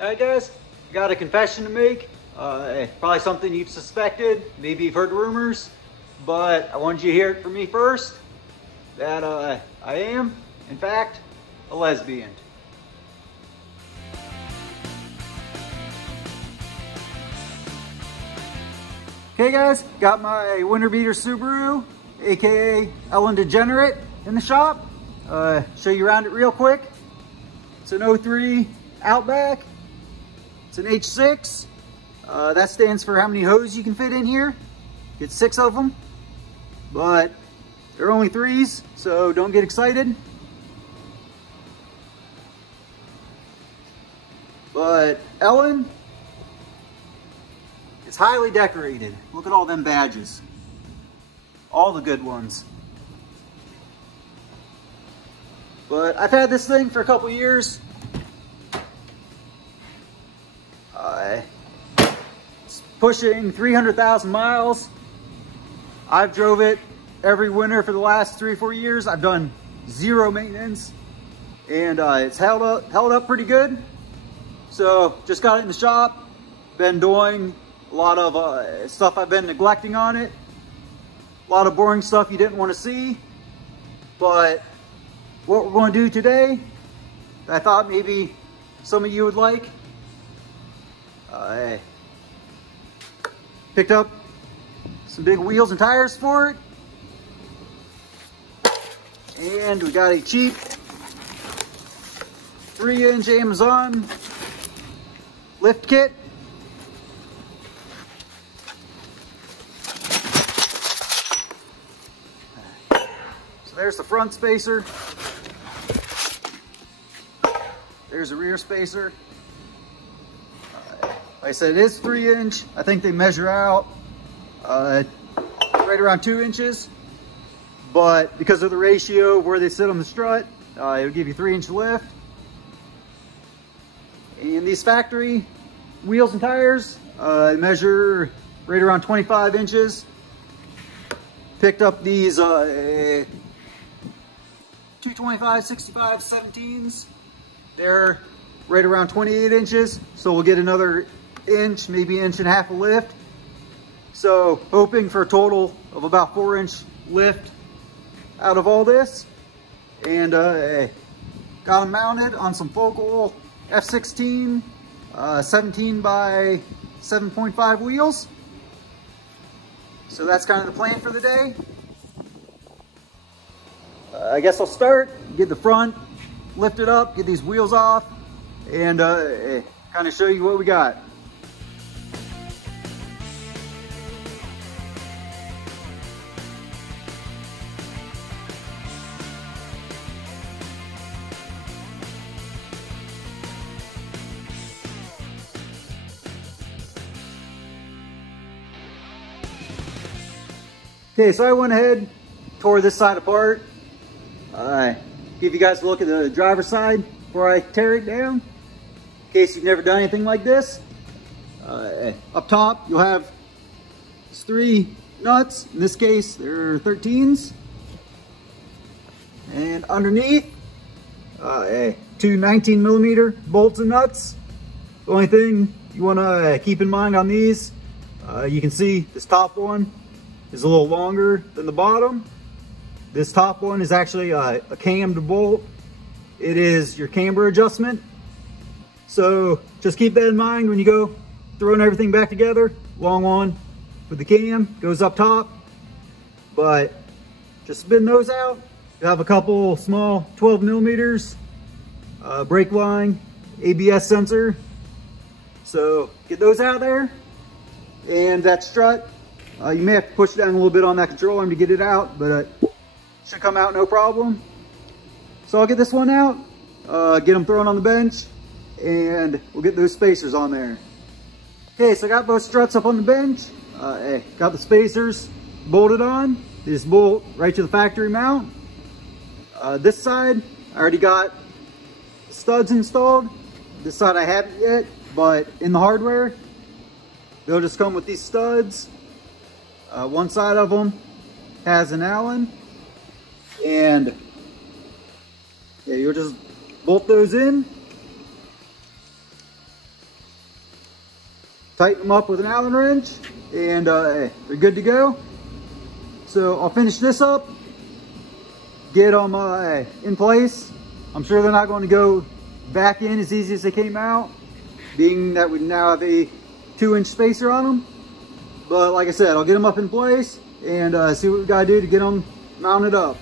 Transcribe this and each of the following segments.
Alright guys, got a confession to make. Probably something you've suspected, maybe you've heard rumors, but I wanted you to hear it from me first, that I am, in fact, a lesbian. Okay guys, got my winter beater Subaru, aka Ellen Degenerate, in the shop. Show you around it real quick. It's an 03 Outback. It's an H6. That stands for how many hoses you can fit in here. Get 6 of them, but they're only 3s, so don't get excited. But Ellen is highly decorated. Look at all them badges. All the good ones. But I've had this thing for a couple years. It's pushing 300,000 miles. I've drove it every winter for the last 3 or 4 years. I've done 0 maintenance, and it's held up pretty good. So just got it in the shop. Been doing a lot of stuff I've been neglecting on it. A lot of boring stuff you didn't want to see. But what we're going to do today, I thought maybe some of you would like. I picked up some big wheels and tires for it. And we got a cheap 3-inch Amazon lift kit. So there's the front spacer. There's a rear spacer. Like I said, it is 3-inch. I think they measure out right around 2 inches. But because of the ratio of where they sit on the strut, it'll give you 3-inch lift. And these factory wheels and tires measure right around 25 inches. Picked up these 225, 65, 17s. They're right around 28 inches. So we'll get another inch, maybe 1.5 inches of lift. So hoping for a total of about 4-inch lift out of all this. And got them mounted on some Focal F16 17 by 7.5 wheels. So that's kind of the plan for the day. I guess I'll start, get the front lifted up, get these wheels off, and kind of show you what we got. Okay, so I went ahead, tore this side apart. Give you guys a look at the driver's side before I tear it down, in case you've never done anything like this. Up top, you'll have these 3 nuts. In this case, they're 13s. And underneath, 2 19mm bolts and nuts. The only thing you want to keep in mind on these, you can see this top one is a little longer than the bottom. This top one is actually a cammed bolt. It is your camber adjustment. So just keep that in mind when you go throwing everything back together. Long one with the cam goes up top. But just spin those out. You have a couple small 12mm brake line, ABS sensor. So get those out of there. And that strut, you may have to push down a little bit on that control arm to get it out, but should come out no problem. So I'll get this one out, get them thrown on the bench, and we'll get those spacers on there. Okay, so I got both struts up on the bench. Got the spacers bolted on. They just bolt right to the factory mount. This side, I already got studs installed. This side I haven't yet, but in the hardware, they'll just come with these studs. One side of them has an Allen, and yeah, you'll just bolt those in. tighten them up with an Allen wrench, and they're good to go. So I'll finish this up, get them in place. I'm sure they're not going to go back in as easy as they came out, being that we now have a 2-inch spacer on them. But like I said, I'll get them up in place and see what we gotta do to get them mounted up.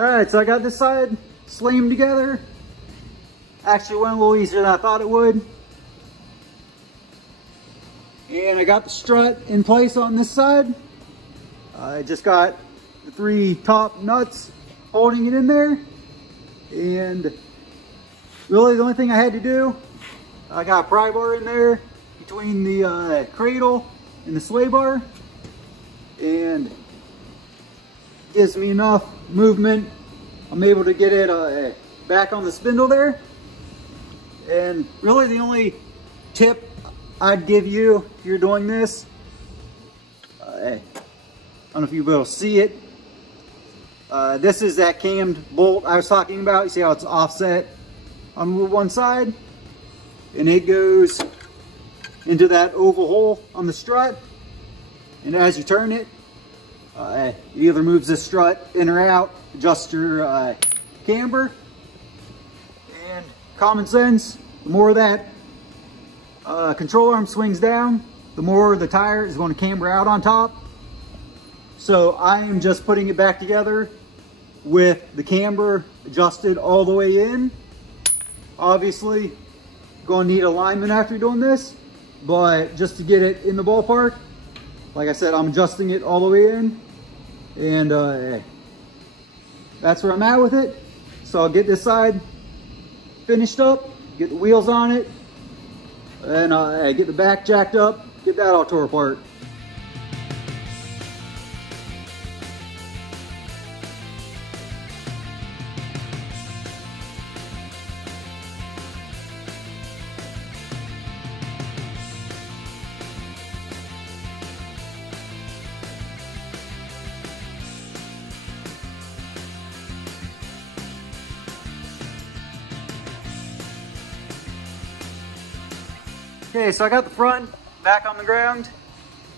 Alright, so I got this side slammed together. Actually went a little easier than I thought it would. And I got the strut in place on this side. I just got the 3 top nuts holding it in there. And really the only thing I had to do, I got a pry bar in there between the cradle and the sway bar. And gives me enough movement. I'm able to get it back on the spindle there. And really the only tip I'd give you if you're doing this, I don't know if you'll be able to see it. This is that cammed bolt I was talking about. You see how it's offset on one side? And it goes into that oval hole on the strut. And as you turn it, it either moves this strut in or out, adjusts your camber. And common sense, the more that control arm swings down, the more the tire is going to camber out on top. So I am just putting it back together with the camber adjusted all the way in. Obviously, going to need alignment after doing this, but just to get it in the ballpark, like I said, I'm adjusting it all the way in. And that's where I'm at with it. So I'll get this side finished up, get the wheels on it, and get the back jacked up, get that all tore apart. Okay, so I got the front back on the ground,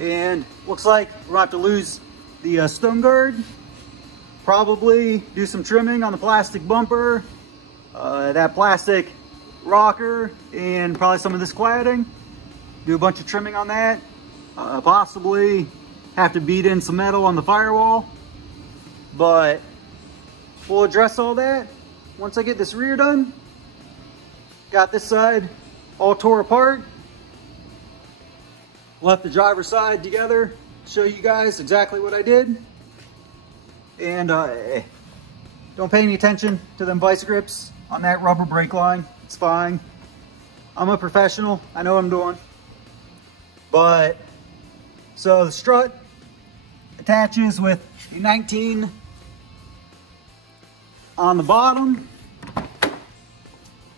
and looks like we're gonna have to lose the stone guard, probably do some trimming on the plastic bumper, that plastic rocker, and probably some of this cladding. Do a bunch of trimming on that, possibly have to beat in some metal on the firewall, but we'll address all that once I get this rear done. Got this side all tore apart. Left the driver's side together, show you guys exactly what I did. And don't pay any attention to them vice grips on that rubber brake line. It's fine. I'm a professional. I know what I'm doing. But, so the strut attaches with a 19 on the bottom.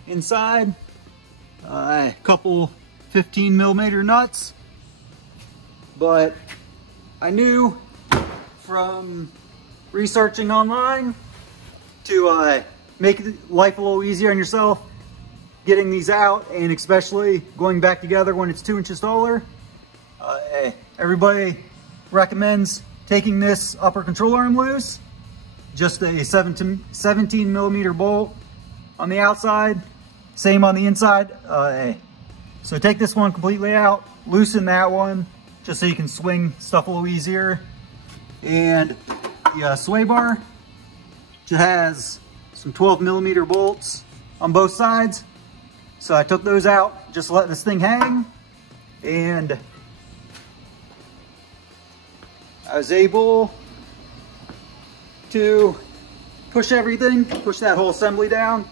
Inside, a couple 15mm nuts. But I knew from researching online to make life a little easier on yourself, getting these out, and especially going back together when it's 2 inches taller. Everybody recommends taking this upper control arm loose, just a 17mm bolt on the outside, same on the inside. So take this one completely out, loosen that one, just so you can swing stuff a little easier. And the sway bar just has some 12mm bolts on both sides. So I took those out, just to let this thing hang. And I was able to push everything, push that whole assembly down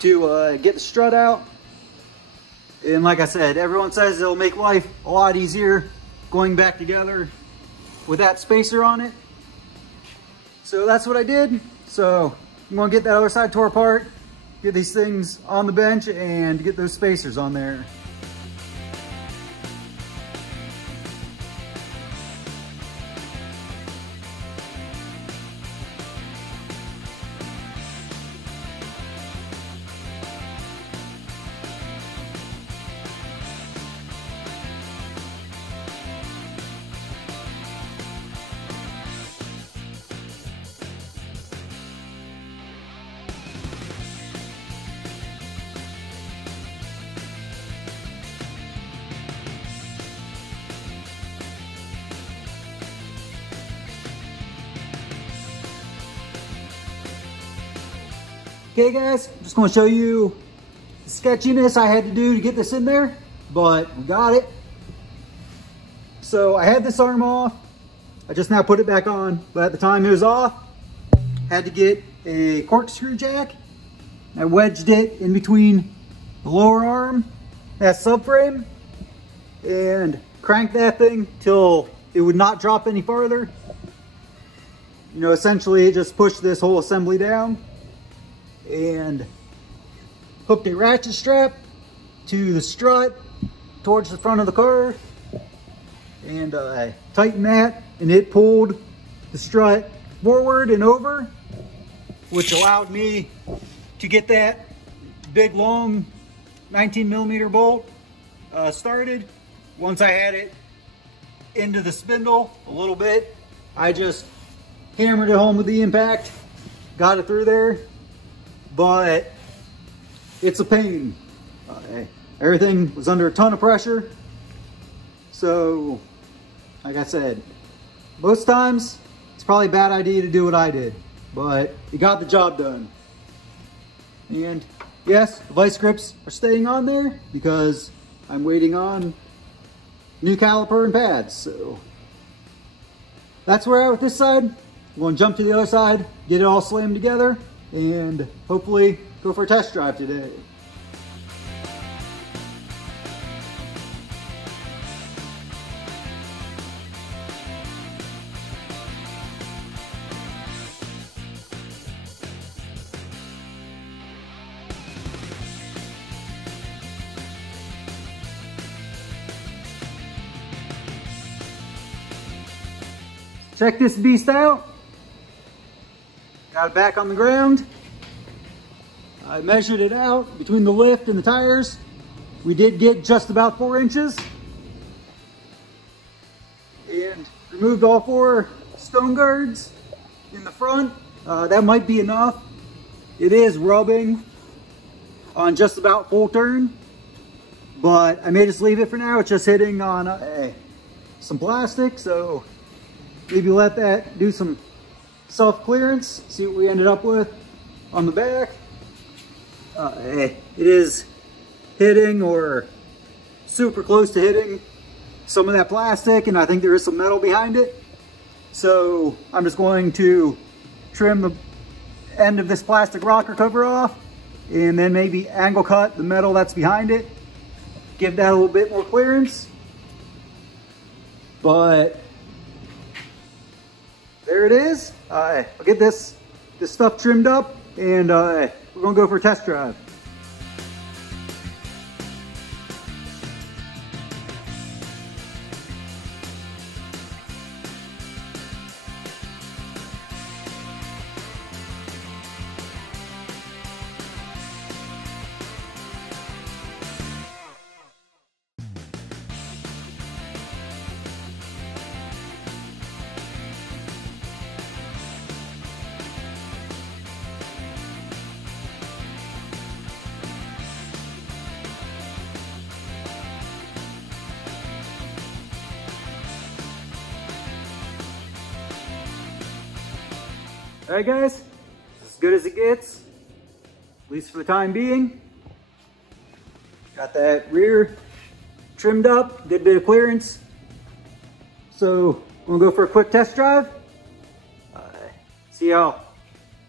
to get the strut out. And like I said, everyone says it'll make life a lot easier going back together with that spacer on it. So that's what I did. So I'm gonna get that other side tore apart, get these things on the bench, and get those spacers on there. Okay guys, I'm just going to show you the sketchiness I had to do to get this in there, but we got it. So I had this arm off. I just now put it back on, but at the time it was off. Had to get a corkscrew jack. I wedged it in between the lower arm, that subframe, and cranked that thing till it would not drop any farther. You know, essentially it just pushed this whole assembly down. And hooked a ratchet strap to the strut towards the front of the car, and I tightened that, and it pulled the strut forward and over, which allowed me to get that big long 19mm bolt started. Once I had it into the spindle a little bit, I just hammered it home with the impact, got it through there. But it's a pain. Everything was under a ton of pressure. So, like I said, most times it's probably a bad idea to do what I did, but it got the job done. And yes, the vice grips are staying on there because I'm waiting on new caliper and pads. So that's where we're at with this side. I'm going to jump to the other side, get it all slammed together, and hopefully go for a test drive today. Check this beast out. Got it back on the ground. I measured it out between the lift and the tires. We did get just about 4 inches. And removed all 4 stone guards in the front. That might be enough. It is rubbing on just about full turn, but I may just leave it for now. It's just hitting on some plastic, so maybe let that do some self-clearance, see what we ended up with on the back. It is hitting, or super close to hitting, some of that plastic, and I think there is some metal behind it. So I'm just going to trim the end of this plastic rocker cover off, and then maybe angle cut the metal that's behind it, give that a little bit more clearance. But there it is. I'll get this stuff trimmed up, and we're gonna go for a test drive. All right, guys, as good as it gets, at least for the time being. Got that rear trimmed up, good bit of clearance. So we'll go for a quick test drive. See how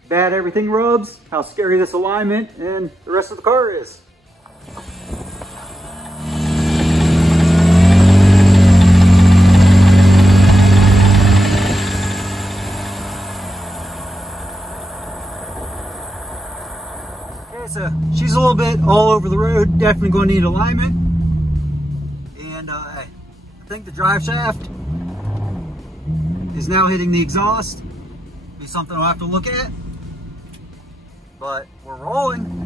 bad everything rubs, how scary this alignment and the rest of the car is. Alright, so she's a little bit all over the road, definitely going to need alignment. And I think the drive shaft is now hitting the exhaust. Be something I'll have to look at. But we're rolling.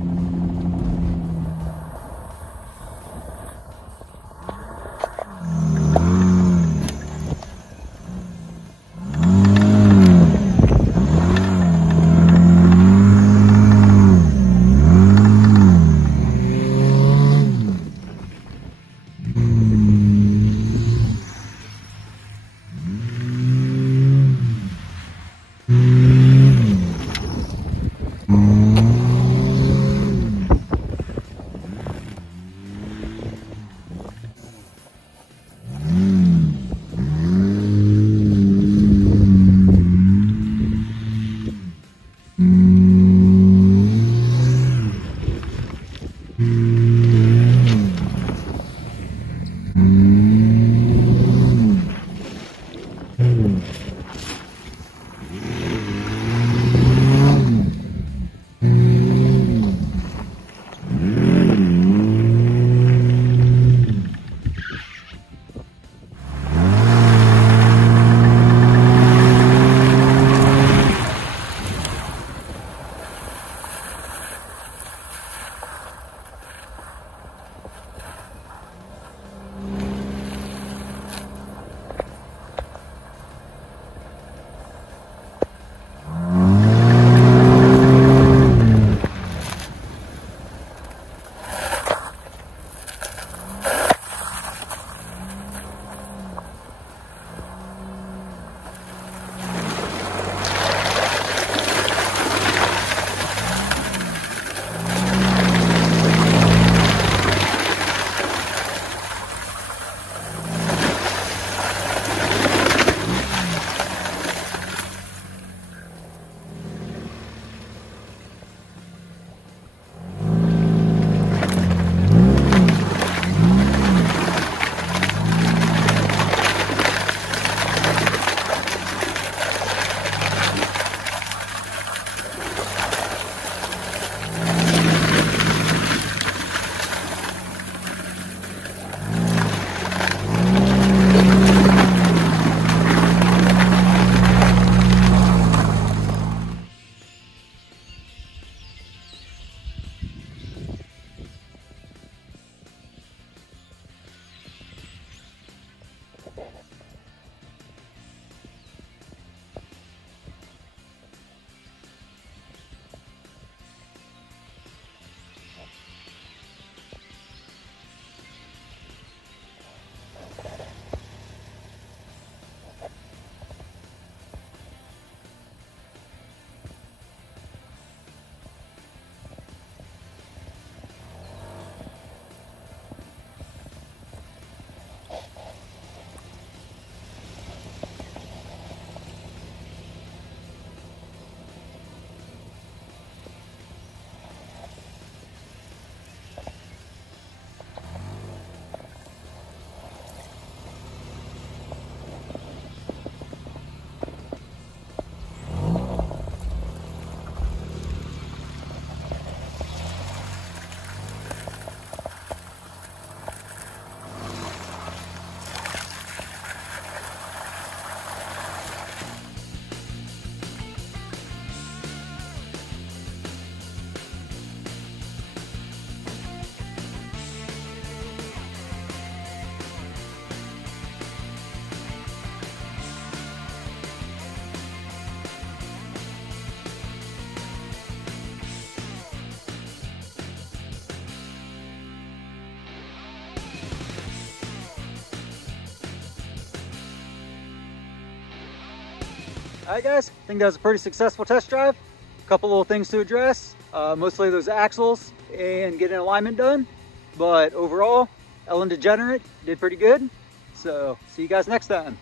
Alright guys, I think that was a pretty successful test drive. A couple little things to address, mostly those axles and getting alignment done. But overall, Ellen Degenerate did pretty good. So see you guys next time.